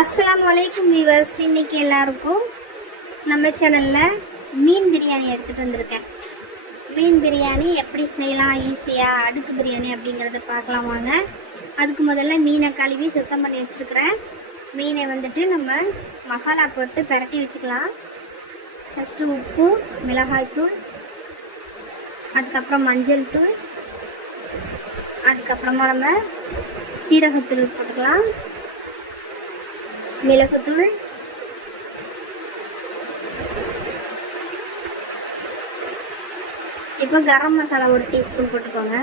அஸ்லாம் வலைக்கும் வியூவர்ஸ் இன்னைக்கு எல்லாருக்கும் நம்ம சேனலில் மீன் பிரியாணி எடுத்துகிட்டு வந்திருக்கேன். மீன் பிரியாணி எப்படி செய்யலாம் ஈஸியாக அடுக்கு பிரியாணி அப்படிங்கிறத பார்க்கலாம் வாங்க. அதுக்கு முதல்ல மீனை கழுவி சுத்தம் பண்ணி வச்சுருக்கிறேன். மீனை வந்துட்டு நம்ம மசாலா போட்டு பரட்டி வச்சுக்கலாம். ஃபஸ்ட்டு உப்பு மிளகாய்த்தூள் அதுக்கப்புறம் மஞ்சள் தூள் அதுக்கப்புறமா நம்ம சீரகத்தூள் போட்டுக்கலாம். மிளகுத்தூள். இப்போ கரம் மசாலா ஒரு டீஸ்பூன் போட்டுக்கோங்க.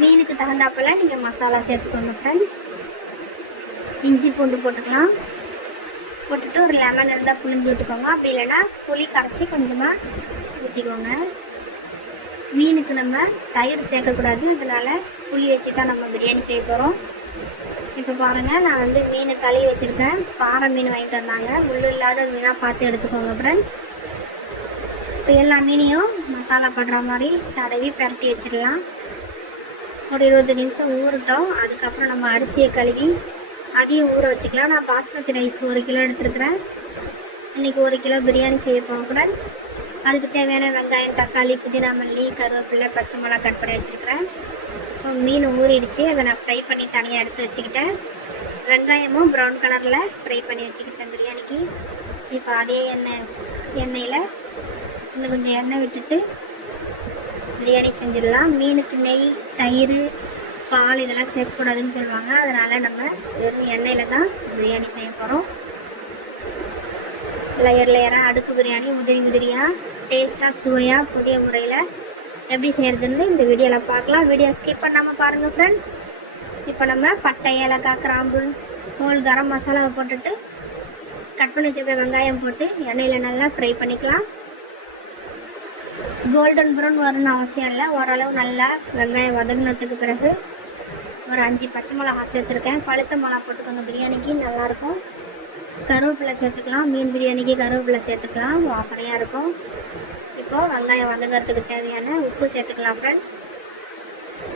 மீனுக்கு தகுந்தாப்பில் நீங்கள் மசாலா சேர்த்துக்கோங்க ஃப்ரெண்ட்ஸ் இஞ்சி பூண்டு போட்டுக்கலாம். போட்டுட்டு ஒரு லெமன் இருந்தால் புளிஞ்சு விட்டுக்கோங்க. அப்படி இல்லைன்னா புளி கரைச்சி கொஞ்சமாக ஊற்றிக்கோங்க மீனுக்கு நம்ம தயிர் சேர்க்கக்கூடாது. இதனால் புளி வச்சு தான் நம்ம பிரியாணி செய்ய போகிறோம் இப்போ பாருங்கள் நான் வந்து மீன் கழுவி வச்சுருக்கேன். பாறை மீன் வாங்கிட்டு வந்தாங்க. உள்ளு இல்லாத மீனாக பார்த்து எடுத்துக்கோங்க ஃப்ரெண்ட்ஸ் இப்போ எல்லா மீனையும் மசாலா படுற மாதிரி தடவி பரட்டி வச்சிடலாம். ஒரு இருபது நிமிஷம் ஊறட்டும். அதுக்கப்புறம் நம்ம அரிசியை கழுவி அதையும் ஊற வச்சுக்கலாம். நான் பாஸ்மதி ரைஸ் ஒரு கிலோ எடுத்துருக்குறேன். இன்றைக்கி ஒரு கிலோ பிரியாணி செய்ய போகிறோம் ஃப்ரெண்ட்ஸ் அதுக்கு தேவையான வெங்காயம் தக்காளி புதினா மல்லி கருவேப்பிலை பச்சை மிளகா கட் பண்ணி வச்சுருக்கிறேன். இப்போ மீன் ஊறிடுச்சு. அதை நான் ஃப்ரை பண்ணி தனியாக எடுத்து வச்சுக்கிட்டேன். வெங்காயமும் ப்ரௌன் கலரில் ஃப்ரை பண்ணி வச்சுக்கிட்டேன் பிரியாணிக்கு. இப்போ அதே எண்ணெய் எண்ணெயில் இன்னும் கொஞ்சம் எண்ணெய் விட்டுட்டு பிரியாணி செஞ்சிடலாம். மீனுக்கு நெய் தயிர் பால் இதெல்லாம் சேர்க்கக்கூடாதுன்னு சொல்லுவாங்க. அதனால் நம்ம வெறும் எண்ணெயில் தான் பிரியாணி செய்ய போகிறோம் லேயர் லேயராக அடுக்கு பிரியாணி உதிரி உதிரியாக டேஸ்ட்டாக சுவையாக புதிய முறையில் எப்படி செய்கிறதுன்னு இந்த வீடியோவில் பார்க்கலாம். வீடியோ ஸ்கிப் பண்ணாமல் பாருங்கள் ஃப்ரெண்ட்ஸ் இப்போ நம்ம பட்டை ஏலக்காய் கிராம்பு ஹோல் கரம் மசாலாவை போட்டுட்டு கட் பண்ணி வச்சுருக்க வெங்காயம் போட்டு எண்ணெயில் நல்லா ஃப்ரை பண்ணிக்கலாம். கோல்டன் ப்ரௌன் வரணும்னு அவசியம் இல்லை. ஓரளவு நல்லா வெங்காயம் வதங்கினதுக்கு பிறகு ஒரு அஞ்சு பச்சை மிளகா சேர்த்துருக்கேன். பழுத்த மிளகா போட்டுக்கோங்க. பிரியாணிக்கு நல்லாயிருக்கும் கருவேப்பிலை சேர்த்துக்கலாம். மீன் பிரியாணிக்கு கருவேப்பிலை சேர்த்துக்கலாம். வாசனையாக இருக்கும். இப்போது வெங்காயம் வதங்கிறதுக்கு தேவையான உப்பு சேர்த்துக்கலாம் ஃப்ரெண்ட்ஸ்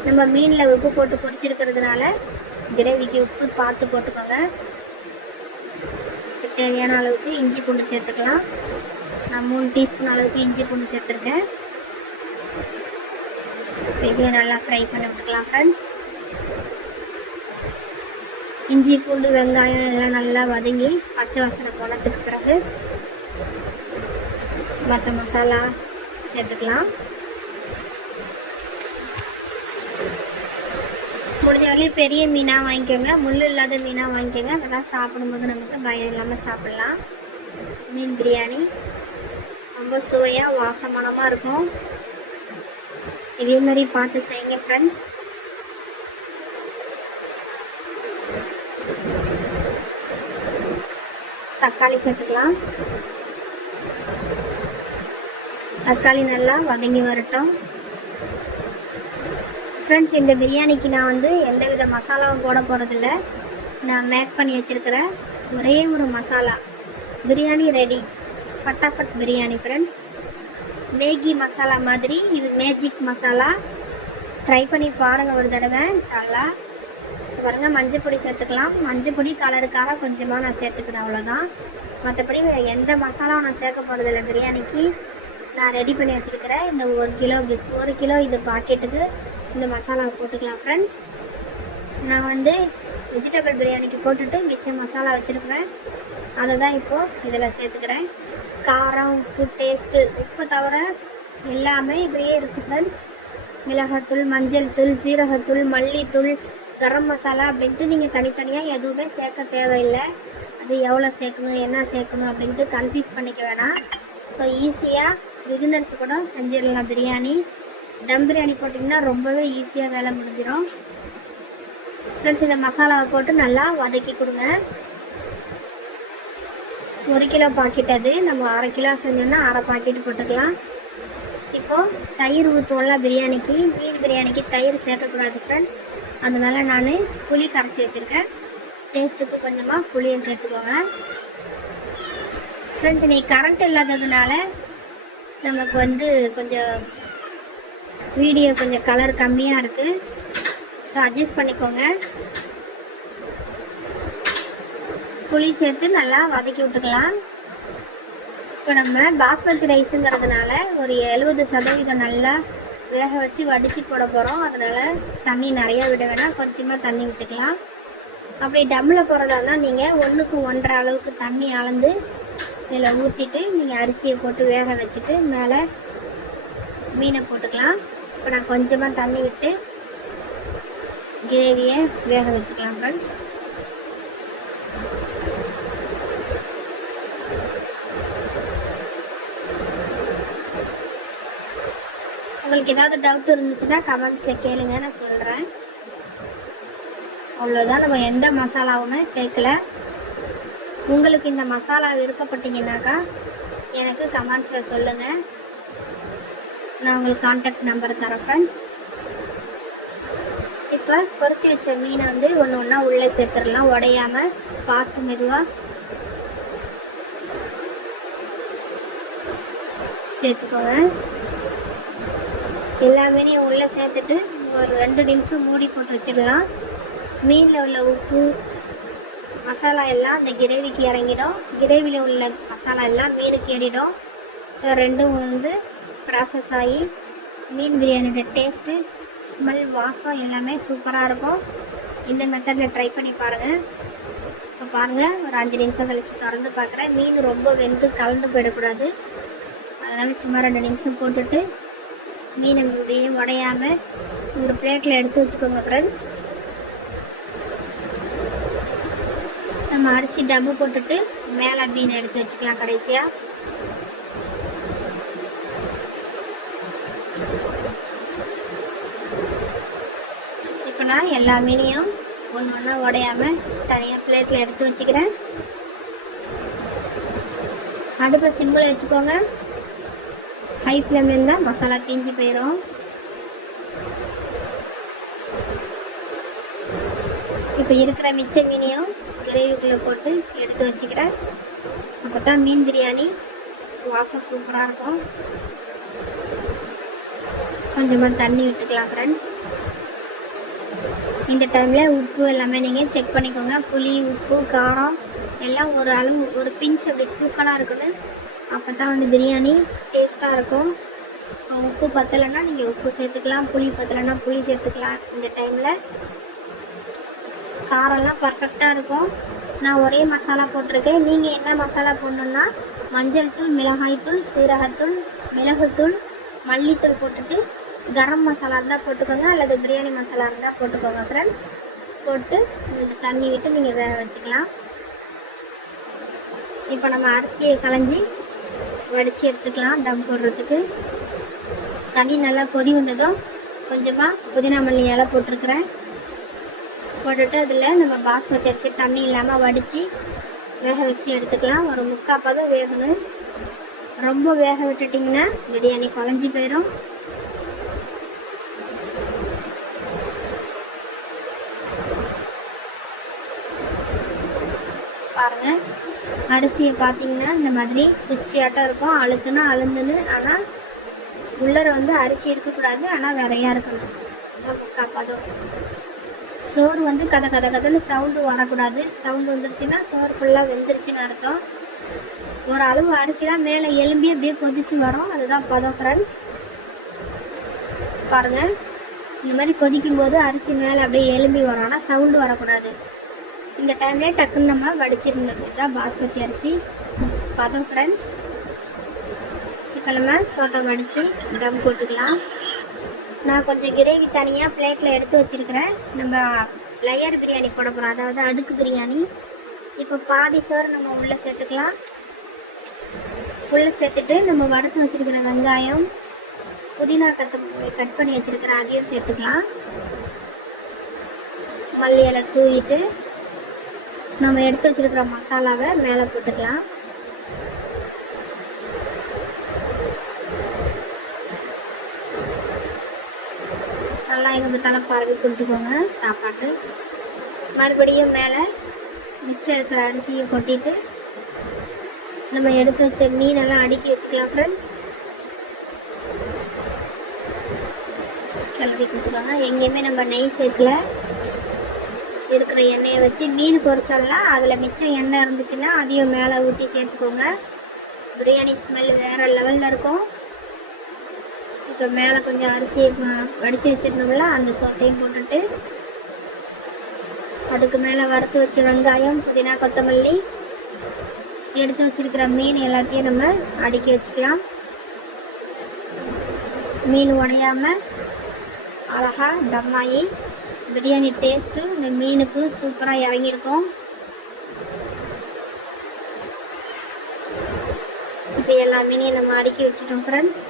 நம்ம மீனில் உப்பு போட்டு பொரிச்சிருக்கிறதுனால கிரேவிக்கு உப்பு பார்த்து போட்டுக்கோங்க. தேவையான அளவுக்கு இஞ்சி பூண்டு சேர்த்துக்கலாம். நான் மூணு டீஸ்பூன் அளவுக்கு இஞ்சி பூண்டு சேர்த்துருக்கேன். இப்போ இதையும் நல்லா ஃப்ரை பண்ணி விட்டுக்கலாம் ஃப்ரெண்ட்ஸ் இஞ்சி பூண்டு வெங்காயம் எல்லாம் நல்லா வதங்கி பச்சை வாசனை போனதுக்கு பிறகு மற்ற மசாலா சேர்த்துக்கலாம். முடிஞ்ச வரையும் பெரிய மீனாக வாங்கிக்கோங்க. முள் இல்லாத மீனாக வாங்கிக்கோங்க. அதெல்லாம் சாப்பிடும்போது நமக்கு பயம் இல்லாமல் சாப்பிட்லாம். மீன் பிரியாணி ரொம்ப சுவையாக வாசமானமாக இருக்கும். இதே மாதிரி பார்த்து செய்யுங்க ஃப்ரெண்ட்ஸ் தக்காளி சேர்த்துக்கலாம். தக்காளி நல்லா வதங்கி வரட்டும். ஃப்ரெண்ட்ஸ் இந்த பிரியாணிக்கு நான் வந்து எந்த வித மசாலாவும் போட போகிறதில்ல நான் மேக் பண்ணி வச்சுருக்கிற ஒரே ஒரு மசாலா பிரியாணி ரெடி ஃபட்டாஃபட் பிரியாணி ஃப்ரெண்ட்ஸ் மேகி மசாலா மாதிரி இது மேஜிக் மசாலா. ட்ரை பண்ணி பாருங்கள் ஒரு தடவை சாலா பாருங்கள் மஞ்சள் பொடி சேர்த்துக்கலாம். மஞ்சள் பொடி கலருக்காக கொஞ்சமாக நான் சேர்த்துக்கிறேன் அவ்வளோதான் மற்றபடி வேறு எந்த மசாலாவும் நான் சேர்க்க போகிறதில்ல பிரியாணிக்கு. நான் ரெடி பண்ணி வச்சுருக்கிறேன். இந்த ஒரு கிலோ பிஸ் ஒரு கிலோ இது பாக்கெட்டுக்கு இந்த மசாலாவை போட்டுக்கலாம் ஃப்ரெண்ட்ஸ் நான் வந்து வெஜிடபிள் பிரியாணிக்கு போட்டுட்டு மிச்ச மசாலா வச்சுருக்கிறேன். அதை தான் இப்போது இதில் சேர்த்துக்கிறேன். காரம் உப்பு டேஸ்ட்டு உப்பு தவிர எல்லாமே இதுலேயே இருக்குது ஃப்ரெண்ட்ஸ் மிளகாத்தூள் மஞ்சள் தூள் ஜீரகத்தூள் மல்லித்தூள் கரம் மசாலா அப்படின்ட்டு நீங்கள் தனித்தனியாக எதுவுமே சேர்க்க தேவையில்லை. அது எவ்வளோ சேர்க்கணும் என்ன சேர்க்கணும் அப்படின்ட்டு கன்ஃபியூஸ் பண்ணிக்க வேணாம். இப்போ ஈஸியாக பிகினர்ஸ் கூட செஞ்சிடலாம் பிரியாணி. தம் பிரியாணி போட்டிங்கன்னா ரொம்பவே ஈஸியாக வேலை முடிஞ்சிடும் ஃப்ரெண்ட்ஸ் இந்த மசாலாவை போட்டு நல்லா வதக்கி கொடுங்க. ஒரு கிலோ பாக்கெட் அது. நம்ம அரை கிலோ செஞ்சோம்னா அரை பாக்கெட் போட்டுக்கலாம். இப்போது தயிர் ஊற்றுவோம்ல பிரியாணிக்கு மீன் பிரியாணிக்கு தயிர் சேர்க்கக்கூடாது ஃப்ரெண்ட்ஸ் அதனால் நான் புளி கரைச்சி வச்சுருக்கேன். டேஸ்ட்டுக்கு கொஞ்சமாக புளியை சேர்த்துக்கோங்க. ஃப்ரெண்ட்ஸ் இன்றைக்கி கரண்ட் இல்லாததுனால நமக்கு வந்து கொஞ்சம் வீடியோ கொஞ்சம் கலர் கம்மியாக இருக்குது ஸோ அட்ஜஸ்ட் பண்ணிக்கோங்க. புளி சேர்த்து நல்லா வதக்கி விட்டுக்கலாம். இப்போ நம்ம பாஸ்மதி ரைஸுங்கிறதுனால ஒரு எழுபது சதவீதம் நல்லா வேக வச்சு வடித்து போட போகிறோம் அதனால் தண்ணி நிறையா விட வேணாம். கொஞ்சமாக தண்ணி விட்டுக்கலாம். அப்படி டம்மில் போகிறதா இருந்தால் நீங்கள் ஒன்றுக்கு ஒன்றரை அளவுக்கு தண்ணி அளந்து இதில் ஊற்றிட்டு நீங்கள் அரிசியை போட்டு வேக வச்சுட்டு மேலே மீனை போட்டுக்கலாம். இப்போ நான் கொஞ்சமாக தண்ணி விட்டு கிரேவியை வேக வச்சுக்கலாம் ஃப்ரெண்ட்ஸ் உங்களுக்கு ஏதாவது டவுட் இருந்துச்சுன்னா கமெண்ட்ஸில் கேளுங்க நான் சொல்கிறேன் அவ்வளோதான் நம்ம எந்த மசாலாவுமே சேர்க்கல. உங்களுக்கு இந்த மசாலா விருப்பப்பட்டீங்கன்னாக்கா எனக்கு கமெண்ட்ஸில் சொல்லுங்கள் நான் உங்களுக்கு காண்டாக்ட் நம்பர் தரேன் ஃப்ரெண்ட்ஸ் இப்போ பொறிச்சு வச்ச மீனை வந்து ஒன்று ஒன்றா உள்ளே சேர்த்துடலாம். உடையாமல் பார்த்து மெதுவாக சேர்த்துக்கோங்க. எல்லா மீனையும் உள்ளே சேர்த்துட்டு ஒரு ரெண்டு நிமிஷம் மூடி போட்டு வச்சிடலாம். மீனில் உள்ள உப்பு மசாலா எல்லாம் அந்த கிரேவிக்கு இறங்கிடும். கிரேவியில் உள்ள மசாலா எல்லாம் மீனுக்கு ஏறிடும். ஸோ ரெண்டும் வந்து ப்ராசஸ் ஆகி மீன் பிரியாணியோட டேஸ்ட்டு ஸ்மெல் வாசம் எல்லாமே சூப்பராக இருக்கும். இந்த மெத்தடில் ட்ரை பண்ணி பாருங்கள் இப்போ பாருங்கள் ஒரு அஞ்சு நிமிஷம் கழித்து திறந்து பார்க்குறேன் மீன் ரொம்ப வெந்து கலந்து போயிடக்கூடாது. அதனால் சும்மா ரெண்டு நிமிஷம் போட்டுட்டு மீனை அப்படியே உடையாமல் ஒரு பிளேட்டில் எடுத்து வச்சுக்கோங்க ஃப்ரெண்ட்ஸ் நம்ம அரிசி டப்பு போட்டுட்டு மேலே மீன் எடுத்து வச்சுக்கலாம் கடைசியாக இப்போ நான் எல்லா மீனையும் ஒன்று ஒன்றா உடையாமல் தனியாக பிளேட்டில் எடுத்து வச்சுக்கிறேன். அடுப்பை சிம்மில் வச்சுக்கோங்க. ஹை ஃப்ளேமில் இருந்தால் மசாலா தீஞ்சு போயிடும் இப்போ இருக்கிற மிச்ச மீனையும் கிரேவிக்குள்ளே போட்டு எடுத்து வச்சுக்கிறேன். அப்போ தான் மீன் பிரியாணி வாசம் சூப்பராக இருக்கும். கொஞ்சமாக தண்ணி விட்டுக்கலாம் ஃப்ரெண்ட்ஸ் இந்த டைமில் உப்பு எல்லாமே நீங்கள் செக் பண்ணிக்கோங்க. புளி உப்பு காரம் எல்லாம் ஒரு அளவு ஒரு பிஞ்ச் அப்படி தூக்கலாக இருக்கணும். அப்போ தான் வந்து பிரியாணி டேஸ்ட்டாக இருக்கும். உப்பு பத்தலைன்னா நீங்கள் உப்பு சேர்த்துக்கலாம் புளி பத்தலைன்னா புளி சேர்த்துக்கலாம் இந்த டைமில் காரம்லாம் பர்ஃபெக்டாக இருக்கும். நான் ஒரே மசாலா போட்டிருக்கேன். நீங்கள் என்ன மசாலா போடணுன்னா மஞ்சள் தூள் மிளகாய்த்தூள் சீரகத்தூள் மிளகுத்தூள் மல்லித்தூள் போட்டுட்டு கரம் மசாலா இருந்தால் போட்டுக்கோங்க அல்லது பிரியாணி மசாலா இருந்தால் போட்டுக்கோங்க ஃப்ரெண்ட்ஸ் போட்டு இந்த தண்ணி விட்டு நீங்கள் வேக வச்சுக்கலாம். இப்போ நம்ம அரிசியை களைஞ்சி வடித்து எடுத்துக்கலாம் தம் போடுறதுக்கு. தண்ணி நல்லா கொதி வந்ததும் கொஞ்சமாக புதினா மல்லி இலை போட்டிருக்கிறேன். போட்டுட்டு அதில் நம்ம பாஸ்மதி அரிசி தண்ணி இல்லாமல் வடித்து வேக வச்சு எடுத்துக்கலாம். ஒரு முக்கால் பதம் வேகணும். ரொம்ப வேக விட்டுட்டிங்கன்னா பிரியாணி குழஞ்சி போயிடும் பாருங்கள் அரிசியை பார்த்தீங்கன்னா இந்த மாதிரி குச்சியாட்டம் இருக்கும். அழுத்துனா அழுந்துன்னு. ஆனால் உள்ளர வந்து அரிசி இருக்கக்கூடாது. ஆனால் விரையா இருக்கணும். முக்காப்பதம் பதம். சோறு வந்து கதை கதை கதைன்னு சவுண்டு வரக்கூடாது. சவுண்டு வந்துருச்சுன்னா சோறு ஃபுல்லாக வெந்துருச்சுன்னு அர்த்தம். ஒரு அளவு அரிசிலாம் மேலே எலும்பி அப்படியே கொதிச்சு வரும். அதுதான் பதம் ஃப்ரெண்ட்ஸ் பாருங்கள் இந்த மாதிரி கொதிக்கும் போது அரிசி மேலே அப்படியே எலும்பி வரும். ஆனால் சவுண்டு வரக்கூடாது. இந்த டைம்லேயே டக்குன்னு நம்ம வடிச்சிருந்தது தான் பாஸ்மதி அரிசி. பதம் ஃப்ரெண்ட்ஸ் இப்போ நம்ம சோத்தை வடித்து கம் போட்டுக்கலாம். நான் கொஞ்சம் கிரேவி தனியாக பிளேட்டில் எடுத்து வச்சுருக்கிறேன். நம்ம லேயர் பிரியாணி போட போகிறோம் அதாவது அடுக்கு பிரியாணி இப்போ பாதி சோறு நம்ம உள்ளே சேர்த்துக்கலாம். உள்ளே சேர்த்துட்டு நம்ம வறுத்து வச்சுருக்கிற வெங்காயம் புதினா கத்து கட் பண்ணி வச்சுருக்கிற அதையும் சேர்த்துக்கலாம். மல்லி இலை தூவிட்டு நம்ம எடுத்து வச்சிருக்கிற மசாலாவை மேலே போட்டுக்கலாம். நல்லா எங்கள் பார்த்தாலும் பரவி கொடுத்துக்கோங்க சாப்பாட்டு மறுபடியும் மேலே மிச்சம் இருக்கிற அரிசியை கொட்டிட்டு நம்ம எடுத்து வச்ச மீனெல்லாம் அடுக்கி வச்சுக்கலாம் ஃப்ரெண்ட்ஸ் கிளறி கொடுத்துக்கோங்க. எங்கேயுமே நம்ம நெய் சேர்க்கல. இருக்கிற எண்ணெயை வச்சு மீன் பொரிச்சோம்னா அதில் மிச்சம் எண்ணெய் இருந்துச்சுன்னா அதையும் மேலே ஊற்றி சேர்த்துக்கோங்க. பிரியாணி ஸ்மெல் வேறு லெவலில் இருக்கும். இப்போ மேலே கொஞ்சம் அரிசி வடித்து வச்சிருந்தோம்ல அந்த சோத்தையும் போட்டுட்டு அதுக்கு மேலே வறுத்து வச்ச வெங்காயம் புதினா கொத்தமல்லி எடுத்து வச்சிருக்கிற மீன் எல்லாத்தையும் நம்ம அடுக்கி வச்சுக்கலாம். மீன் உடையாமல் அழகா டம்மாயி பிரியாணி டேஸ்ட்டு இந்த மீனுக்கு சூப்பராக இறங்கியிருக்கும். இப்போ எல்லா மீனையும் நம்ம அடுக்கி வச்சுட்டோம் ஃப்ரெண்ட்ஸ்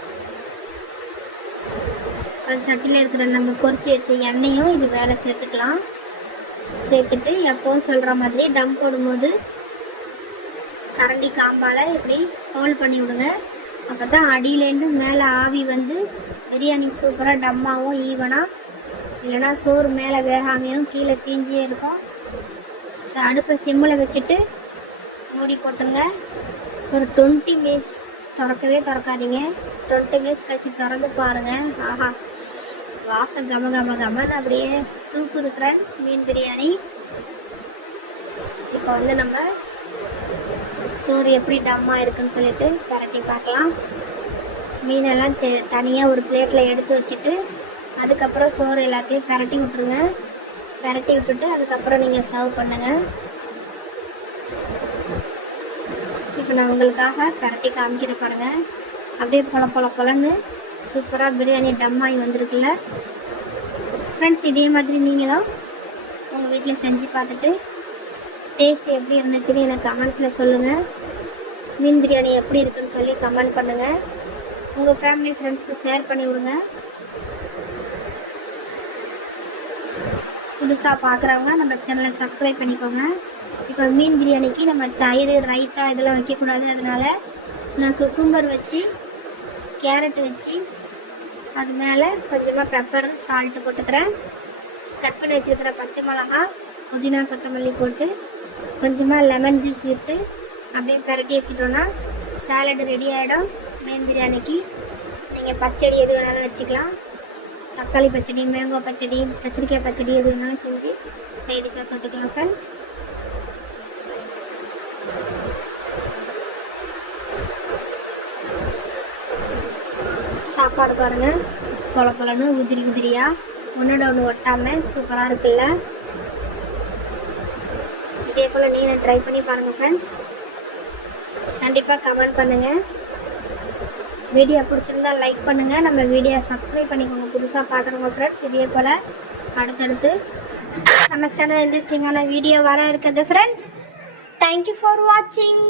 அது சட்டியில் இருக்கிற நம்ம பொரிச்சு வச்ச எண்ணெயும் இது வேலை சேர்த்துக்கலாம். சேர்த்துட்டு எப்போவும் சொல்கிற மாதிரி டம் போடும்போது கரண்டி காம்பால் இப்படி ஹோல் பண்ணி விடுங்க. அப்போ தான் அடியிலேருந்து மேலே ஆவி வந்து பிரியாணி சூப்பராக டம்மாகவும் ஈவனாக இல்லைன்னா சோறு மேலே வேகாமையும் கீழே தீஞ்சியே இருக்கும். ஸோ அடுப்பை சிம்மில் வச்சுட்டு மூடி போட்டுருங்க. ஒரு டுவெண்ட்டி மினிட்ஸ் திறக்கவே திறக்காதீங்க. டுவெண்ட்டி மினிட்ஸ் கழிச்சு திறந்து பாருங்கள் ஆஹா வாசம் கம கம கமன்னு அப்படியே தூக்குது ஃப்ரெண்ட்ஸ் மீன் பிரியாணி. இப்போ வந்து நம்ம சோறு எப்படி டம்மாக இருக்குன்னு சொல்லிட்டு பரட்டி பார்க்கலாம். மீனெல்லாம் தே தனியாக ஒரு பிளேட்டில் எடுத்து வச்சுட்டு அதுக்கப்புறம் சோறு எல்லாத்தையும் பரட்டி விட்டுருங்க. பரட்டி விட்டுட்டு அதுக்கப்புறம் நீங்கள் சர்வ் பண்ணுங்கள் இப்போ நான் உங்களுக்காக பரட்டி காமிக்கிற பாருங்க. அப்படியே பொல பொல பொலன்னு சூப்பராக பிரியாணி டம்மாயி வந்திருக்குல்ல. ஃப்ரெண்ட்ஸ் இதே மாதிரி நீங்களும் உங்கள் வீட்டில் செஞ்சு பார்த்துட்டு டேஸ்ட் எப்படி இருந்துச்சுன்னு எனக்கு கமெண்ட்ஸில் சொல்லுங்கள் மீன் பிரியாணி எப்படி இருக்குன்னு சொல்லி கமெண்ட் பண்ணுங்கள் உங்கள் ஃபேமிலி ஃப்ரெண்ட்ஸ்க்கு ஷேர் பண்ணி விடுங்க. புதுசாக பார்க்குறவங்க நம்ம சேனலை சப்ஸ்கிரைப் பண்ணிக்கோங்க. இப்போ மீன் பிரியாணிக்கு நம்ம தயிர் ரைத்தா இதெல்லாம் வைக்கக்கூடாது. அதனால் நான் குக்கும்பர் வச்சு கேரட் வச்சு அது மேலே கொஞ்சமாக பெப்பர் சால்ட்டு போட்டுக்கிறேன். கட் பண்ணி வச்சுருக்கிற பச்சை மிளகா புதினா கொத்தமல்லி போட்டு கொஞ்சமாக லெமன் ஜூஸ் விட்டு அப்படியே பிரட்டி வச்சுட்டோன்னா சாலட் ரெடி ஆகிடும் மீன் பிரியாணிக்கு. நீங்கள் பச்சடி எது வேணாலும் வச்சுக்கலாம். தக்காளி பச்சடி மேங்கோ பச்சடி கத்திரிக்காய் பச்சடி எது வேணாலும் செஞ்சு சைடிஷாக தொட்டுக்கலாம் ஃப்ரெண்ட்ஸ் சாப்பாடு பாருங்கள் கொல கொலன்னு உதிரி உதிரியாக ஒன்றோட ஒன்று ஒட்டாமல் சூப்பராக இருக்குல்ல. இதே போல் நீங்கள் ட்ரை பண்ணி பாருங்கள் ஃப்ரெண்ட்ஸ் கண்டிப்பாக கமெண்ட் பண்ணுங்கள் வீடியோ பிடிச்சிருந்தா லைக் பண்ணுங்கள் நம்ம வீடியோ சப்ஸ்கிரைப் பண்ணிக்கோங்க. புதுசாக பார்க்குறவங்க ஃப்ரெண்ட்ஸ் இதே போல் அடுத்தடுத்து நம்ம சேனல் இன்ட்ரெஸ்டிங்கான வீடியோ வர இருக்குது ஃப்ரெண்ட்ஸ் தேங்க்யூ ஃபார் வாட்சிங்